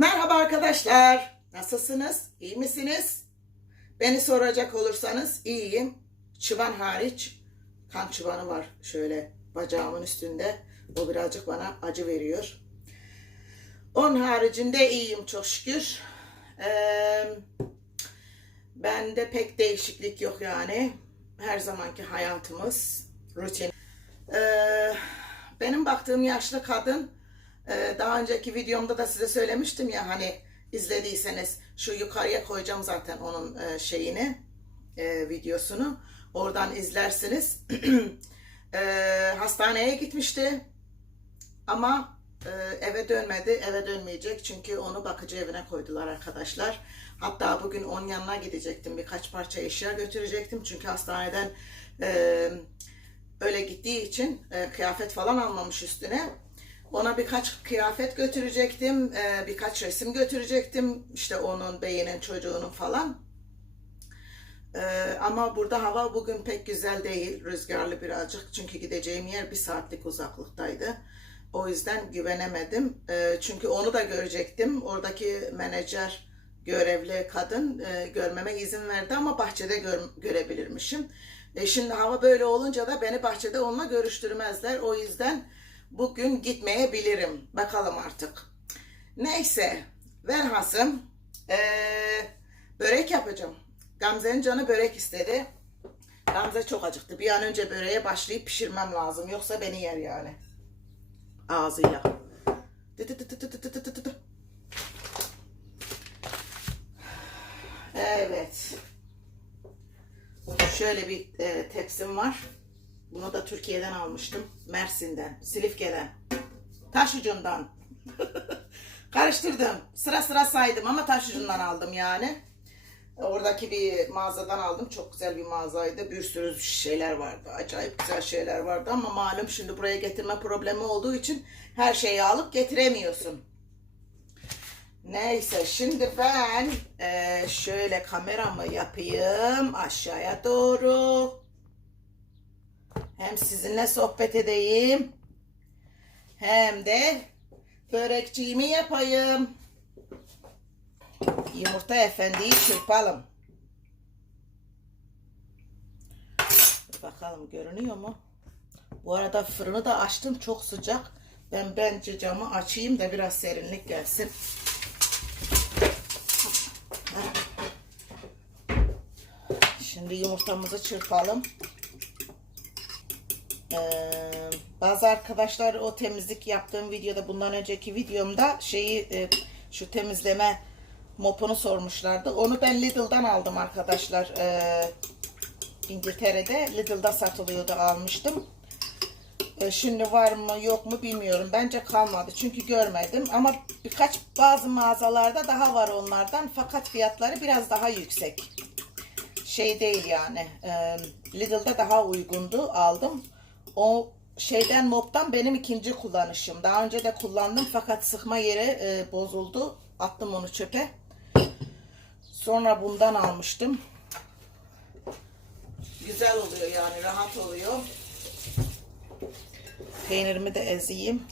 Merhaba arkadaşlar. Nasılsınız? İyi misiniz? Beni soracak olursanız iyiyim. Çıban hariç. Kan çıbanı var şöyle bacağımın üstünde. O birazcık bana acı veriyor. Onun haricinde iyiyim çok şükür. Ee, bende pek değişiklik yok yani. Her zamanki hayatımız, rutin. Ee, benim baktığım yaşlı kadın daha önceki videomda da size söylemiştim ya hani izlediyseniz şu yukarıya koyacağım zaten onun e, şeyini e, videosunu. Oradan izlersiniz. Ee, hastaneye gitmişti ama e, eve dönmedi. Eve dönmeyecek çünkü onu bakıcı evine koydular arkadaşlar. Hatta bugün onun yanına gidecektim. Birkaç parça eşya götürecektim. Çünkü hastaneden e, öyle gittiği için e, kıyafet falan almamış üstüne ona birkaç kıyafet götürecektim, e, birkaç resim götürecektim. İşte onun, beyinin, çocuğunun falan. E, ama burada hava bugün pek güzel değil, rüzgarlı birazcık. Çünkü gideceğim yer bir saatlik uzaklıktaydı. O yüzden güvenemedim. E, çünkü onu da görecektim. Oradaki menajer, görevli kadın görmeme izin verdi ama bahçede gör- görebilirmişim. E, şimdi hava böyle olunca da beni bahçede onunla görüştürmezler. O yüzden bugün gitmeyebilirim. Bakalım artık. Neyse velhasım ee, börek yapacağım. Gamze'nin canı börek istedi. Gamze çok acıktı. Bir an önce böreğe başlayıp pişirmem lazım. Yoksa beni yer yani. Ağzıyla. Evet. Şöyle bir e, tepsim var. Bunu da Türkiye'den almıştım. Mersin'den, Silifke'den, Taşucun'dan. Karıştırdım. Sıra sıra saydım ama Taşucun'dan aldım yani. Oradaki bir mağazadan aldım. Çok güzel bir mağazaydı. Bir sürü şeyler vardı. Acayip güzel şeyler vardı ama malum şimdi buraya getirme problemi olduğu için her şeyi alıp getiremiyorsun. Neyse şimdi ben şöyle kameramı yapayım aşağıya doğru. Hem sizinle sohbet edeyim. Hem de börekçiğimi yapayım. Yumurta efendiyi çırpalım. Bakalım görünüyor mu? Bu arada fırını da açtım çok sıcak. Ben bence camı açayım da biraz serinlik gelsin. Şimdi yumurtamızı çırpalım. Ee, bazı arkadaşlar o temizlik yaptığım videoda bundan önceki videomda şeyi e, şu temizleme mopunu sormuşlardı. Onu ben Lidl'dan aldım arkadaşlar. Ee, İngiltere'de Lidl'da satılıyordu almıştım. Ee, şimdi var mı yok mu bilmiyorum. Bence kalmadı çünkü görmedim. Ama birkaç bazı mağazalarda daha var onlardan. Fakat fiyatları biraz daha yüksek. Şey değil yani. E, Lidl'da daha uygundu aldım. O şeyden moptan benim ikinci kullanışım. Daha önce de kullandım fakat sıkma yeri e, bozuldu. Attım onu çöpe. Sonra bundan almıştım. Güzel oluyor yani rahat oluyor. Peynirimi de ezeyim.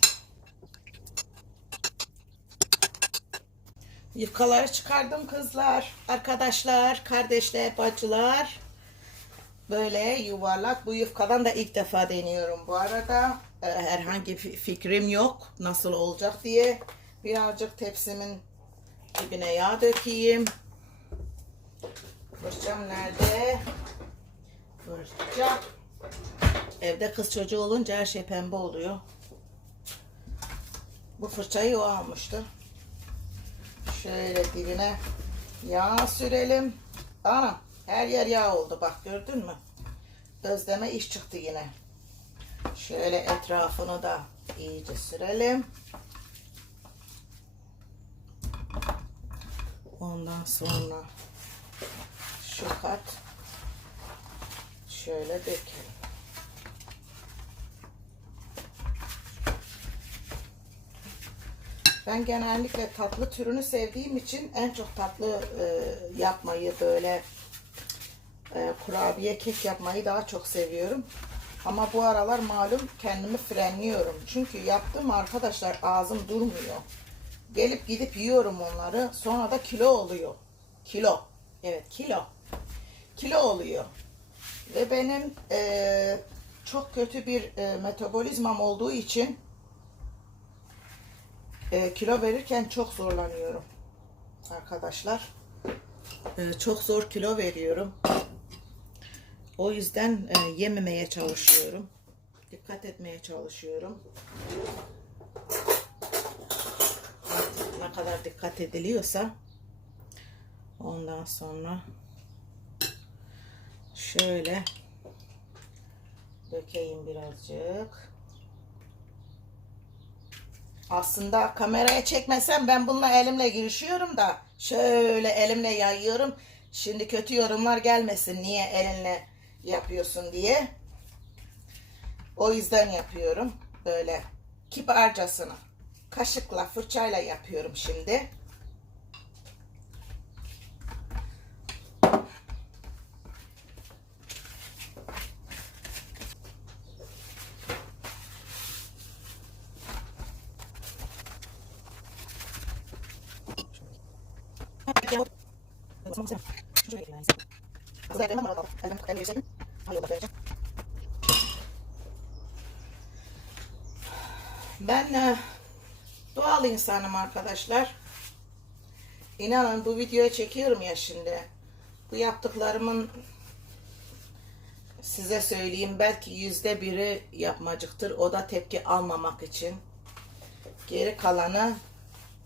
Yufkaları çıkardım kızlar, arkadaşlar, kardeşler, bacılar. Böyle yuvarlak bu yufkadan da ilk defa deniyorum bu arada. Ee, herhangi fikrim yok nasıl olacak diye. Birazcık tepsimin dibine yağ dökeyim. Fırçam nerede? Fırça. Evde kız çocuğu olunca her şey pembe oluyor. Bu fırçayı o almıştı. Şöyle dibine yağ sürelim. Ana her yer yağ oldu bak gördün mü? Özleme iş çıktı yine. Şöyle etrafını da iyice sürelim. Ondan sonra şu kat şöyle dökelim. Ben genellikle tatlı türünü sevdiğim için en çok tatlı e, yapmayı böyle e, kurabiye kek yapmayı daha çok seviyorum. Ama bu aralar malum kendimi frenliyorum. Çünkü yaptım arkadaşlar ağzım durmuyor. Gelip gidip yiyorum onları. Sonra da kilo oluyor. Kilo. Evet kilo. Kilo oluyor. Ve benim eee, çok kötü bir eee, metabolizmam olduğu için eee, kilo verirken çok zorlanıyorum. Arkadaşlar. Eee, çok zor kilo veriyorum. O yüzden eee, yememeye çalışıyorum. Dikkat etmeye çalışıyorum. Artık ne kadar dikkat ediliyorsa ondan sonra şöyle dökeyim birazcık. Aslında kameraya çekmesem ben bununla elimle girişiyorum da şöyle elimle yayıyorum. Şimdi kötü yorumlar gelmesin niye elinle yapıyorsun diye. O yüzden yapıyorum böyle kibarcasına. Kaşıkla, fırçayla yapıyorum şimdi. Ben e, doğal insanım arkadaşlar. İnanın bu videoyu çekiyorum ya şimdi. Bu yaptıklarımın size söyleyeyim belki yüzde biri yapmacıktır. O da tepki almamak için. Geri kalanı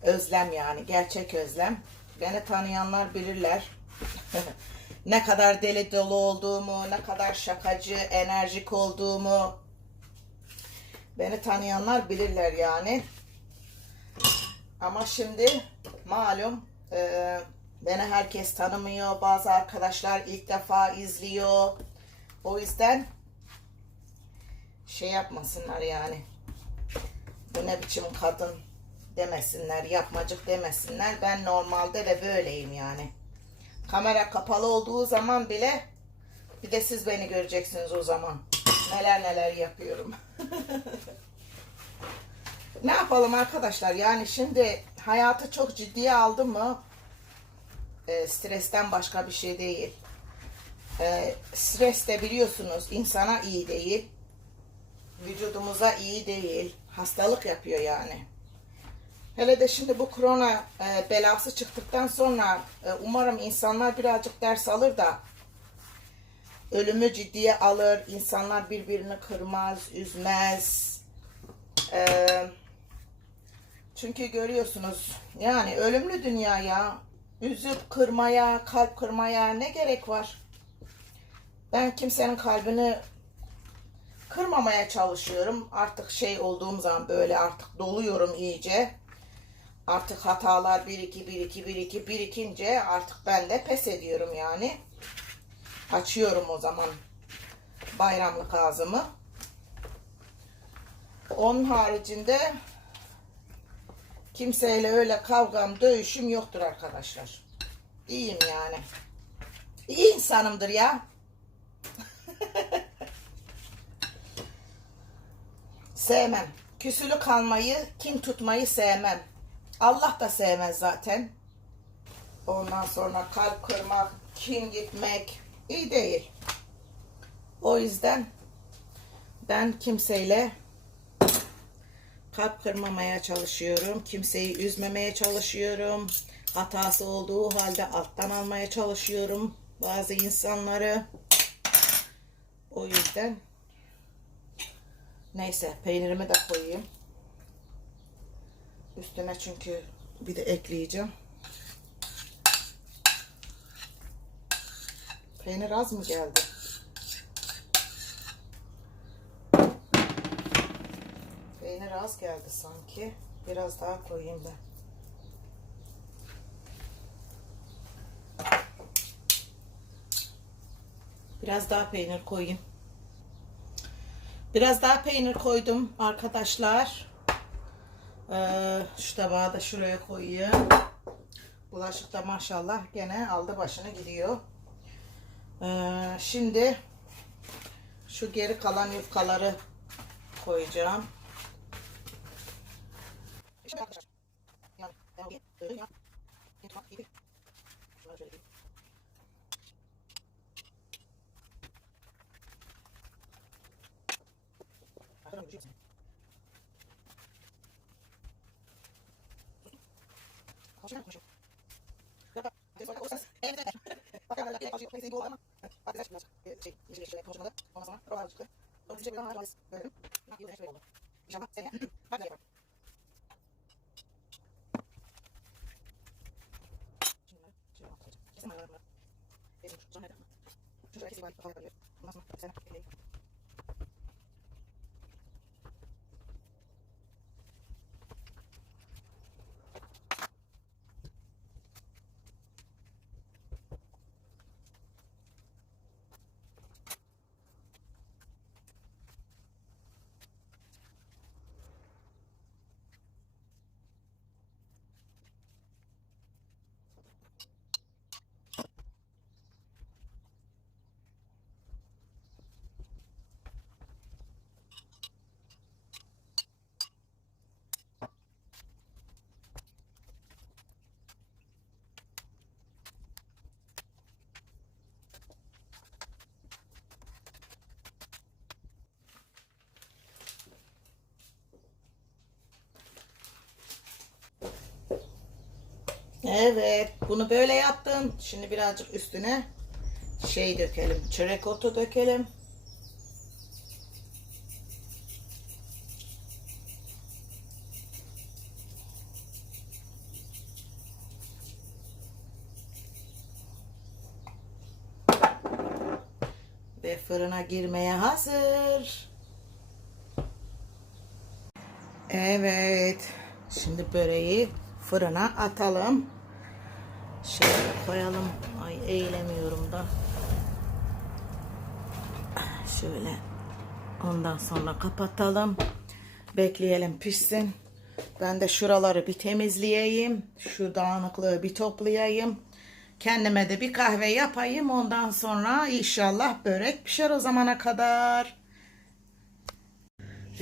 özlem yani. Gerçek özlem. Beni tanıyanlar bilirler. ne kadar deli dolu olduğumu, ne kadar şakacı, enerjik olduğumu. Beni tanıyanlar bilirler yani. Ama şimdi malum e, beni herkes tanımıyor. Bazı arkadaşlar ilk defa izliyor. O yüzden şey yapmasınlar yani. Bu ne biçim kadın demesinler, yapmacık demesinler. Ben normalde de böyleyim yani. Kamera kapalı olduğu zaman bile bir de siz beni göreceksiniz o zaman. Neler neler yapıyorum. ne yapalım arkadaşlar? Yani şimdi hayatı çok ciddiye aldı mı e, stresten başka bir şey değil. E, stres de biliyorsunuz insana iyi değil. Vücudumuza iyi değil. Hastalık yapıyor yani. Hele de şimdi bu korona e, belası çıktıktan sonra e, umarım insanlar birazcık ders alır da ölümü ciddiye alır. insanlar birbirini kırmaz, üzmez. E, çünkü görüyorsunuz yani ölümlü dünyaya üzüp kırmaya, kalp kırmaya ne gerek var? Ben kimsenin kalbini kırmamaya çalışıyorum. Artık şey olduğum zaman böyle artık doluyorum iyice. Artık hatalar bir iki bir iki bir iki birikince artık ben de pes ediyorum yani. Açıyorum o zaman bayramlık ağzımı. Onun haricinde kimseyle öyle kavgam, dövüşüm yoktur arkadaşlar. İyiyim yani. İyi insanımdır ya. sevmem. Küsülü kalmayı, kin tutmayı sevmem. Allah da sevmez zaten. Ondan sonra kalp kırmak, kin gitmek iyi değil. O yüzden ben kimseyle kalp kırmamaya çalışıyorum. Kimseyi üzmemeye çalışıyorum. Hatası olduğu halde alttan almaya çalışıyorum bazı insanları. O yüzden neyse peynirimi de koyayım. Üstüne çünkü bir de ekleyeceğim. Peynir az mı geldi? Peynir az geldi sanki. Biraz daha koyayım ben. Biraz daha peynir koyayım. Biraz daha peynir koydum arkadaşlar. Ee, şu tabağı da şuraya koyayım. Bulaşık da maşallah gene aldı başını gidiyor. Ee, şimdi şu geri kalan yufkaları koyacağım. Şimdi yani Şöyle ya. Mutfak gibi. Şöyle şöyle. Arkadan uçuyor musun? Konuşuyor musun? Yok, bak, olarak olursanız, evet, evet. Bakalım, belki azıcık neyse, bu ama, bak, biraz, e, şey, yeşil yeşil konuşmadı. Ondan sonra, oralar çıktı. Sonra bir şey bir daha harcamayız. Böyle. Ne yapayım, şöyle oldu. İnşallah seneye, hadi yapalım. Kesin bunları. Kesin sonra? Şuraya keseyim, bari kafaya koyuyorum. Ondan sonra sen Evet, bunu böyle yaptım. Şimdi birazcık üstüne şey dökelim. Çörek otu dökelim. Ve fırına girmeye hazır. Evet. Şimdi böreği fırına atalım. Şöyle koyalım. Ay eğilemiyorum da. Şöyle. Ondan sonra kapatalım. Bekleyelim pişsin. Ben de şuraları bir temizleyeyim. Şu dağınıklığı bir toplayayım. Kendime de bir kahve yapayım. Ondan sonra inşallah börek pişer o zamana kadar.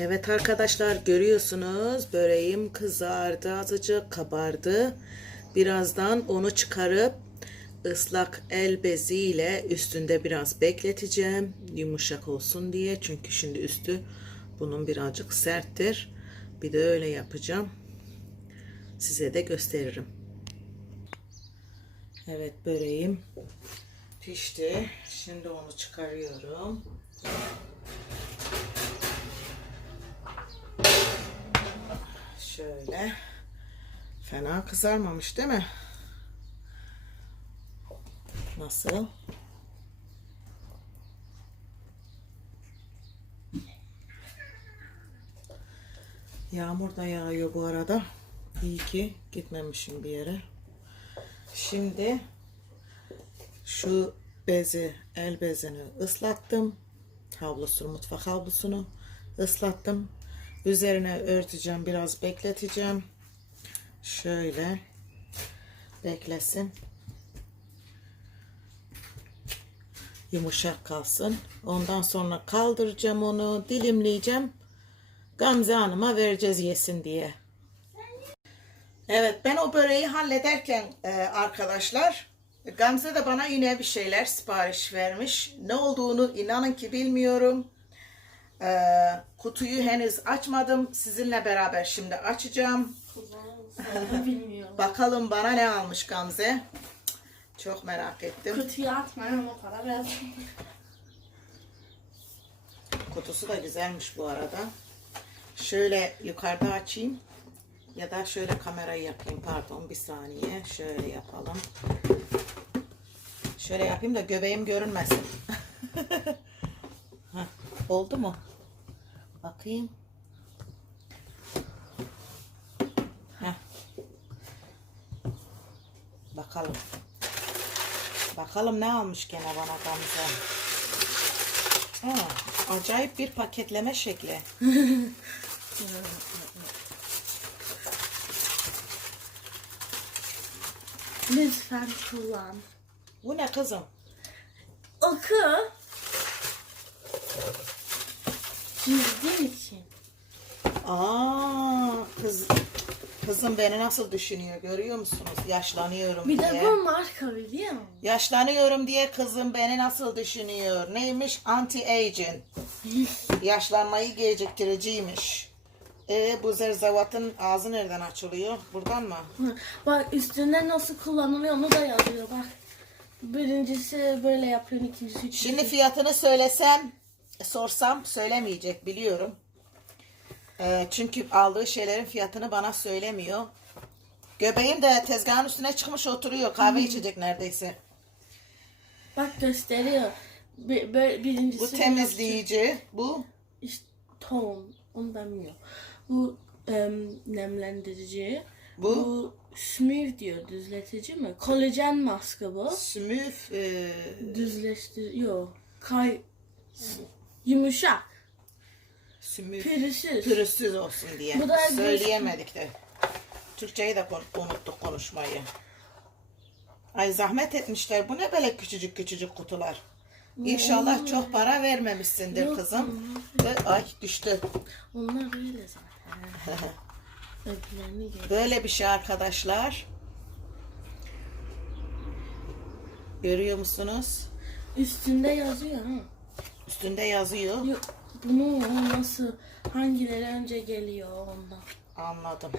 Evet arkadaşlar görüyorsunuz böreğim kızardı azıcık kabardı. Birazdan onu çıkarıp ıslak el beziyle üstünde biraz bekleteceğim. Yumuşak olsun diye. Çünkü şimdi üstü bunun birazcık serttir. Bir de öyle yapacağım. Size de gösteririm. Evet böreğim pişti. Şimdi onu çıkarıyorum. Şöyle. Fena kızarmamış değil mi? Nasıl? Yağmur da yağıyor bu arada. İyi ki gitmemişim bir yere. Şimdi şu bezi, el bezini ıslattım. Havlusunu, mutfak havlusunu ıslattım. Üzerine örteceğim, biraz bekleteceğim. Şöyle beklesin. Yumuşak kalsın. Ondan sonra kaldıracağım onu, dilimleyeceğim. Gamze Hanım'a vereceğiz yesin diye. Evet ben o böreği hallederken e, arkadaşlar Gamze de bana yine bir şeyler sipariş vermiş. Ne olduğunu inanın ki bilmiyorum. E, kutuyu henüz açmadım. Sizinle beraber şimdi açacağım. Bakalım bana ne almış Gamze. Çok merak ettim. Kutuyu atmayın ama para ver. Kutusu da güzelmiş bu arada. Şöyle yukarıda açayım. Ya da şöyle kamerayı yapayım. Pardon bir saniye. Şöyle yapalım. Şöyle yapayım da göbeğim görünmesin. Heh, oldu mu? Bakayım. Heh. Bakalım. Bakalım ne almış gene bana Gamze. Ha, acayip bir paketleme şekli. Lütfen kullan. Bu ne kızım? Oku. Çizdiğim için. Aa, kız Kızım beni nasıl düşünüyor görüyor musunuz? Yaşlanıyorum Bir diye. de bu marka biliyor musun? Yaşlanıyorum diye kızım beni nasıl düşünüyor? Neymiş? Anti-aging. Yaşlanmayı geciktiriciymiş. E bu zerzevatın ağzı nereden açılıyor? Buradan mı? Hı. Bak üstünde nasıl kullanılıyor onu da yazıyor bak. Birincisi böyle yapıyor, ikincisi üçüncüsü. Şimdi fiyatını söylesem, sorsam söylemeyecek biliyorum. Ee, çünkü aldığı şeylerin fiyatını bana söylemiyor. Göbeğim de tezgahın üstüne çıkmış oturuyor. Kahve içecek neredeyse. Bak gösteriyor. Bir, böyle birincisi Bu temizleyici. Bu İşte ton. Onu ben bilmiyorum. Bu em, nemlendirici. Bu? Bu smooth diyor düzletici mi? Kolajen maske bu. smooth e, Düzleştiriyor. Kay yumuşak. smooth Pürüzsüz. pürüzsüz olsun diye. Bu da Söyleyemedik de. Türkçeyi de unuttuk konuşmayı. Ay zahmet etmişler. Bu ne böyle küçücük küçücük kutular. İnşallah çok para vermemişsindir Yok, kızım. Ve- Ay düştü. Onlar öyle zaten. Böyle bir şey arkadaşlar. Görüyor musunuz? Üstünde yazıyor ha. Üstünde yazıyor. Yok, bunu nasıl hangileri önce geliyor ondan. Anladım.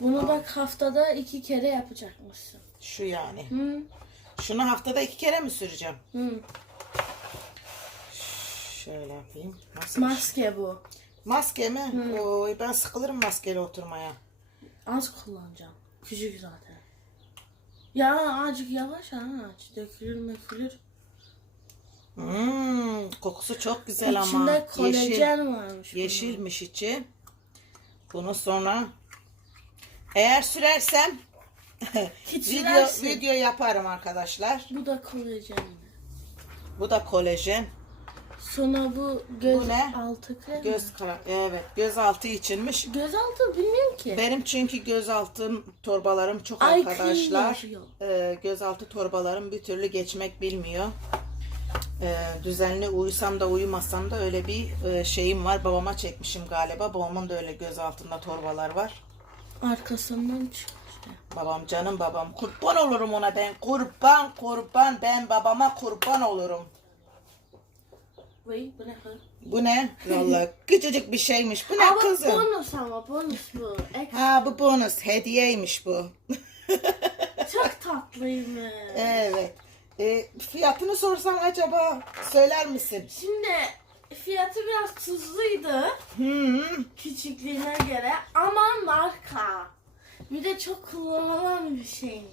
Bunu bak haftada iki kere yapacakmışsın. Şu yani. Hı, Şunu haftada iki kere mi süreceğim? hı. Şöyle yapayım. Nasıl? Maske bu. Maske mi? Oy ben sıkılırım maskeyle oturmaya. Az kullanacağım. Küçük zaten. Ya azıcık yavaş ha. Dökülür mökülür. Hmm, kokusu çok güzel ama. İçinde Yeşil. kolajen varmış. bunun. Yeşilmiş içi. Bunu sonra eğer sürersem Hiç video, sürersin. video yaparım arkadaşlar. Bu da kolajen. Bu da kolajen. Sonra bu göz Bu ne? altı krem. Göz evet gözaltı içinmiş. Gözaltı bilmiyorum ki. Benim çünkü gözaltım torbalarım çok Ay, arkadaşlar. Ee, gözaltı torbalarım bir türlü geçmek bilmiyor. Ee, düzenli uyusam da uyumasam da öyle bir e, şeyim var. Babama çekmişim galiba. Babamın da öyle göz altında torbalar var. Arkasından çık. Babam canım babam. Kurban olurum ona ben. Kurban kurban ben babama kurban olurum. Vay bu ne? Bu ne? Vallahi küçücük bir şeymiş. Bu ne Ama kızım? bonus ama bonus bu. Ek- Ha bu bonus. Hediyeymiş bu. Çok tatlıymış. evet. E, fiyatını sorsam acaba söyler misin? Şimdi fiyatı biraz tuzluydu. Hmm. Küçüklüğüne göre ama marka. Bir de çok kullanılan bir şeymiş.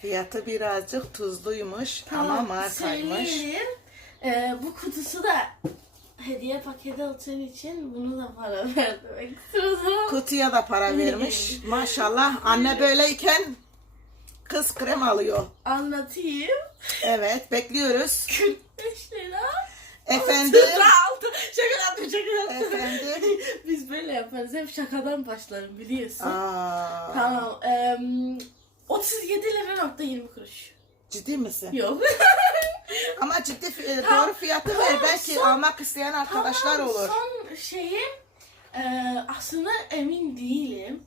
Fiyatı birazcık tuzluymuş ama markaymış. Söyleyeyim. Ee, bu kutusu da hediye paketi olduğu için bunu da para verdim. Kutuya da para vermiş. Maşallah anne böyleyken kız krem alıyor. Anlatayım. Evet bekliyoruz. 45 lira. Efendim. Altı. Şaka yaptım şaka yaptım. Efendim. Biz böyle yaparız. Hep şakadan başlarım biliyorsun. Aa, Tamam. em, 37 lira nokta 20 kuruş. ciddi misin? Yok. Ama ciddi fi- e, doğru fiyatı ver. tamam, Belki son- almak isteyen arkadaşlar Tamam, olur. Son şeyim e, aslında emin değilim.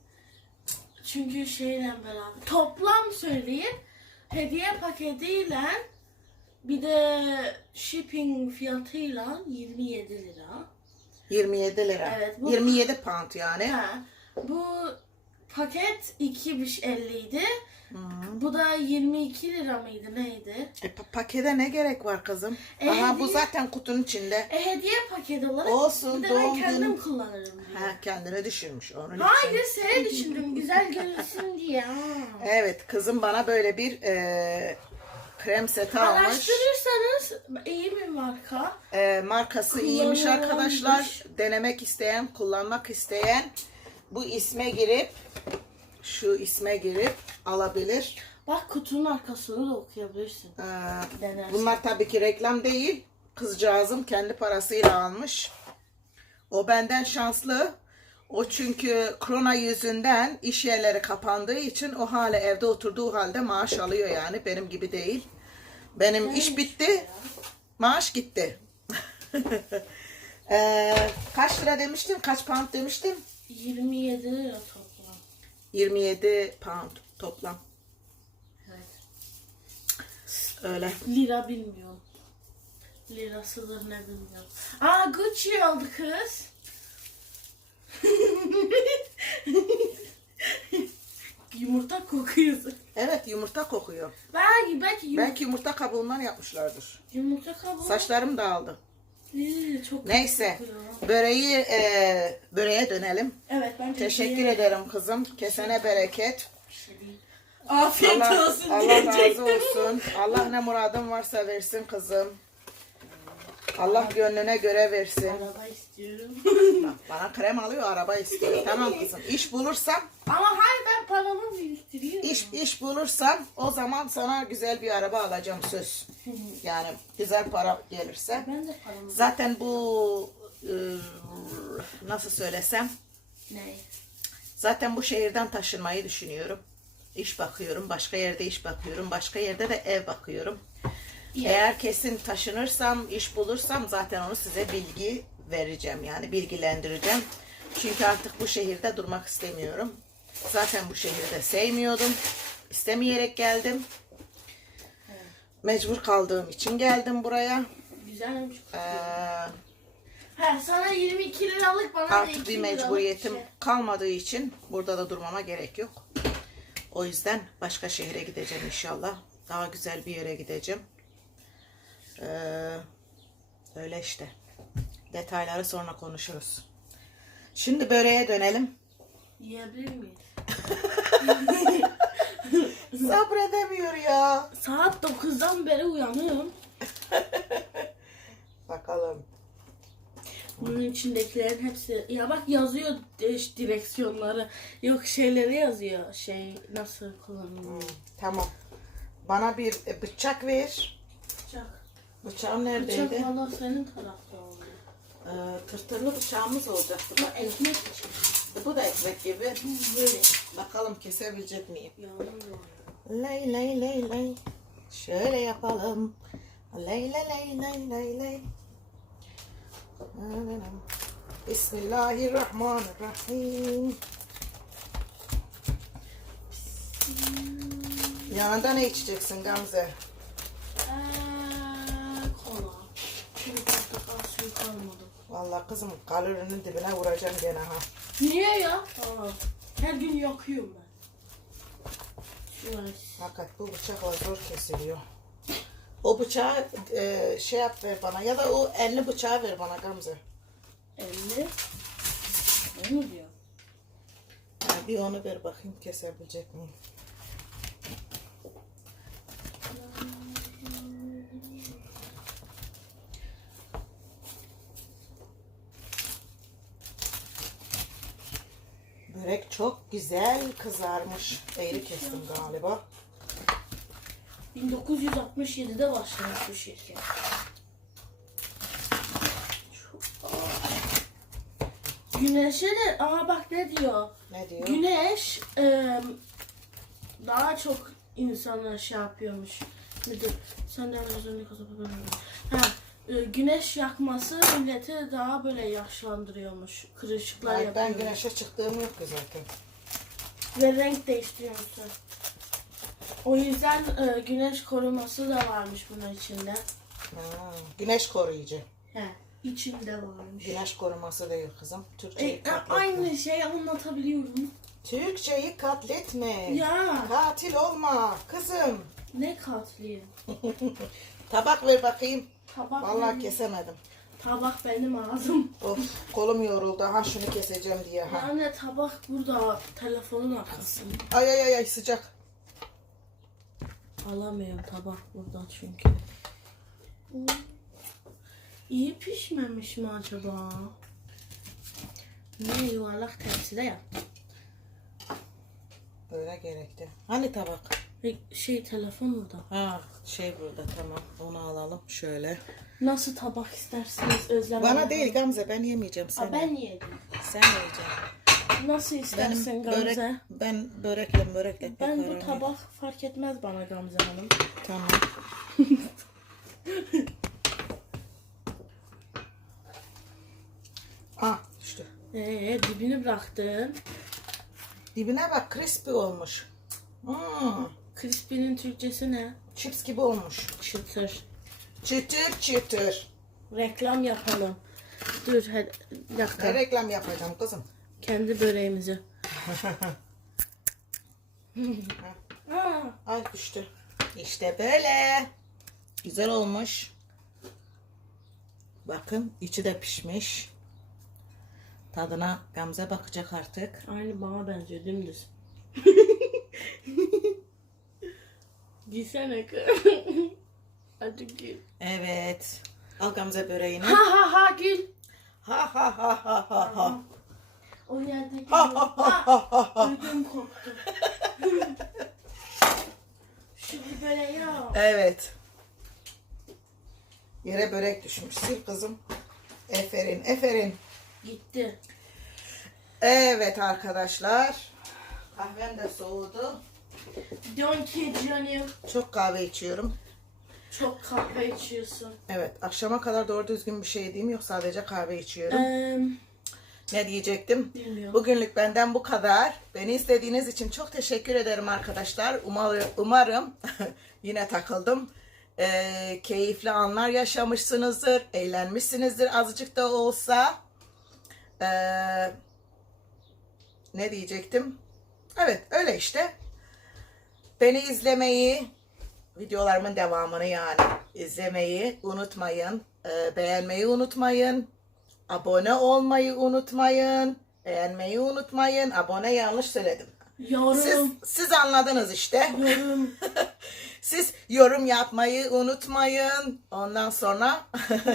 Çünkü şeyle beraber toplam söyleyeyim hediye paketiyle bir de shipping fiyatıyla 27 lira. 27 lira. Evet, bu- 27 pound yani. Ha, bu paket 2,50 idi. Bu da 22 lira mıydı neydi? E, pa- pakete ne gerek var kızım? E, Aha bu hediye- zaten kutunun içinde. E hediye paketi olarak Olsun, bir de ben doğum kendim günü- kullanırım diye. Ha kendine düşünmüş onun için. Hayır seni düşündüm güzel görünsün diye. Ha. Evet kızım bana böyle bir e, krem seti almış. Araştırırsanız iyi bir marka. E, markası iyiymiş arkadaşlar. Denemek isteyen, kullanmak isteyen bu isme girip şu isme girip alabilir. Bak kutunun arkasını da okuyabilirsin. E, Denersin. bunlar tabii ki reklam değil. Kızcağızım kendi parasıyla almış. O benden şanslı. O çünkü korona yüzünden iş yerleri kapandığı için o hala evde oturduğu halde maaş alıyor yani benim gibi değil. Benim iş bitti, maaş gitti. Ee, kaç lira demiştin? Kaç pound demiştin? 27 lira. 27 pound toplam. Evet. Öyle. Lira bilmiyorum. Lirasıdır ne bilmiyorum. Aa Gucci oldu kız. Yumurta kokuyorsun. Evet yumurta kokuyor. Belki belki yum- Belki yumurta kabuğundan yapmışlardır. yumurta kabuğu. Saçlarım dağıldı. Ee, çok Neyse. Böreği e, böreğe dönelim. Evet bence Teşekkür diye- ederim kızım. Kesene bereket. Bir şey değil. Afiyet Allah, olsun Allah diyecektim. razı olsun. Allah ne muradın varsa versin kızım. Allah gönlüne göre versin. Araba istiyorum. Bak, bana krem alıyor, araba istiyor. Tamam kızım. İş bulursam, Ama hayır ben paramı biriktiriyorum. iş iş bulursam o zaman sana güzel bir araba alacağım söz. Yani güzel para gelirse. ben de paramı Zaten bu e, nasıl söylesem Ne? zaten bu şehirden taşınmayı düşünüyorum. İş bakıyorum, başka yerde iş bakıyorum, başka yerde de ev bakıyorum. İyi. Eğer kesin taşınırsam, iş bulursam zaten onu size bilgi vereceğim. Yani bilgilendireceğim. Çünkü artık bu şehirde durmak istemiyorum. Zaten bu şehirde sevmiyordum. İstemeyerek geldim. Mecbur kaldığım için geldim buraya. Güzelmiş. Ee, Ha sana 22 liralık bana artık 2 bir mecburiyetim şey. kalmadığı için burada da durmama gerek yok. O yüzden başka şehre gideceğim inşallah. Daha güzel bir yere gideceğim. Ee, öyle işte. Detayları sonra konuşuruz. Şimdi böreğe dönelim. Yiyebilir miyiz? Sabredemiyor ya. Saat 9'dan beri uyanıyorum. Bakalım. Bunun içindekilerin hepsi ya bak yazıyor de- direksiyonları. Yok şeyleri yazıyor. Şey nasıl kullanılıyor. Tamam. Bana bir bıçak ver. Bıçak. Bıçağım Bıçak neredeydi? valla senin tarafta Ee, tırtırlı bıçağımız olacaktı. Ama ekmek. Bu da ekmek gibi. Böyle. Bakalım kesebilecek miyim? Lay lay lay lay. Şöyle yapalım. Lay lay lay lay lay lay. Bismillahirrahmanirrahim. Yanında ne içeceksin Gamze? Kalmadı. Vallahi kızım kalorinin dibine vuracağım gene ha. Niye ya? Aa, her gün yakıyorum ben. Şurası. Fakat bu bıçakla zor kesiliyor. O bıçağı e, şey yap ver bana ya da o elli bıçağı ver bana Gamze. 50. Ne mi diyor? Ha, bir onu ver bakayım kesebilecek miyim? Börek çok güzel kızarmış. Eğri kestim galiba. 1967'de başlamış bu şirket. Güneşe de aa bak ne diyor. Ne diyor? Güneş e, daha çok insanı şey yapıyormuş. Nedir? Sen de Ha, e, güneş yakması milleti daha böyle yaşlandırıyormuş. Kırışıklar Ay, ben güneşe çıktığım yok ki zaten. Ve renk değiştiriyormuş. O yüzden e, güneş koruması da varmış bunun içinde. Ha, güneş koruyucu. He, içinde varmış. Güneş koruması değil kızım. Türkçeyi E, katletme. aynı şeyi anlatabiliyorum. Türkçeyi katletme. Ya Katil olma kızım. ne katli? Tabak ver bakayım. Tabak Vallahi benim, kesemedim. tabak benim ağzım. Of kolum yoruldu. Ha şunu keseceğim diye ha. Anne tabak burada telefonun arkasında. Ay ay ay ay sıcak. Alamıyorum tabak burada çünkü. İyi pişmemiş mi acaba? Ne yuvarlak tepside yaptım. Böyle gerekti. Hani tabak? Şey telefon burada. Ha şey burada tamam. Onu alalım şöyle. Nasıl tabak isterseniz Özlem Bana Hanım. değil Gamze ben yemeyeceğim. Sen Aa, ben yedim. Sen yiyeceksin. Nasıl istersin Benim Gamze? börek, ben börekle börekle Ben bu tabak fark etmez bana Gamze Hanım. Tamam. Ah düştü. Ee, dibini bıraktın. Dibine bak crispy olmuş. Hmm, Crispy'nin Türkçesi ne? chips gibi olmuş. Çıtır. Çıtır çıtır. Reklam yapalım. Dur hadi bir dakika. Ne reklam yapacağım kızım? Kendi böreğimizi. Aa, Ay düştü. İşte böyle. Güzel olmuş. Bakın içi de pişmiş. Tadına Gamze bakacak artık. aynı bana benziyor dümdüz. Giysene kız. Hadi gül. Evet. Al Gamze böreğini. Ha ha ha gül. Ha ha ha ha ha ha. O yerdeki ha ha ha ha ha. ödüm koptu. Şimdi böyle ya. Evet. Yere börek düşmüş. Sil kızım. Eferin, eferin. Gitti. Evet arkadaşlar. Kahvem de soğudu. Donkey canım. Çok kahve içiyorum. Çok kahve içiyorsun. Evet, akşama kadar doğru düzgün bir şey yediğim yok. Sadece kahve içiyorum. Eee Ne diyecektim? bilmiyorum. Bugünlük benden bu kadar. Beni istediğiniz için çok teşekkür ederim arkadaşlar. Umarım, umarım yine takıldım. Ee, keyifli anlar yaşamışsınızdır. Eğlenmişsinizdir azıcık da olsa. Ee, ne diyecektim? Evet öyle işte. Beni izlemeyi, videolarımın devamını yani izlemeyi unutmayın. Ee, beğenmeyi unutmayın. Abone olmayı unutmayın. Beğenmeyi unutmayın. Abone yanlış söyledim. Siz, Yorum. siz anladınız işte. Yorum. Siz yorum yapmayı unutmayın. Ondan sonra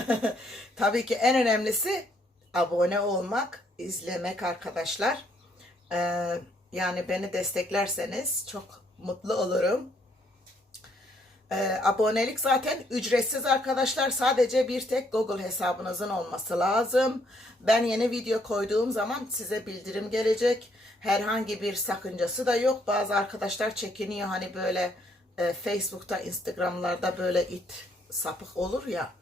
tabii ki en önemlisi abone olmak, izlemek arkadaşlar. Ee, yani beni desteklerseniz çok mutlu olurum. Ee, abonelik zaten ücretsiz arkadaşlar. Sadece bir tek Google hesabınızın olması lazım. Ben yeni video koyduğum zaman size bildirim gelecek. Herhangi bir sakıncası da yok. Bazı arkadaşlar çekiniyor hani böyle e, Facebook'ta, Instagram'larda böyle it sapık olur ya.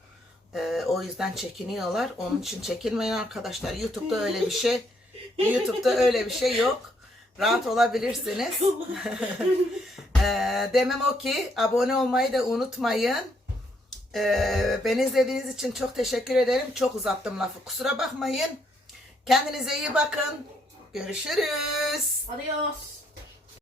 E, o yüzden çekiniyorlar. Onun için çekinmeyin arkadaşlar. YouTube'da öyle bir şey YouTube'da öyle bir şey yok. Rahat olabilirsiniz. Ee, demem o ki abone olmayı da unutmayın. Ee, beni izlediğiniz için çok teşekkür ederim. Çok uzattım lafı. Kusura bakmayın. Kendinize iyi bakın. Görüşürüz. Adios.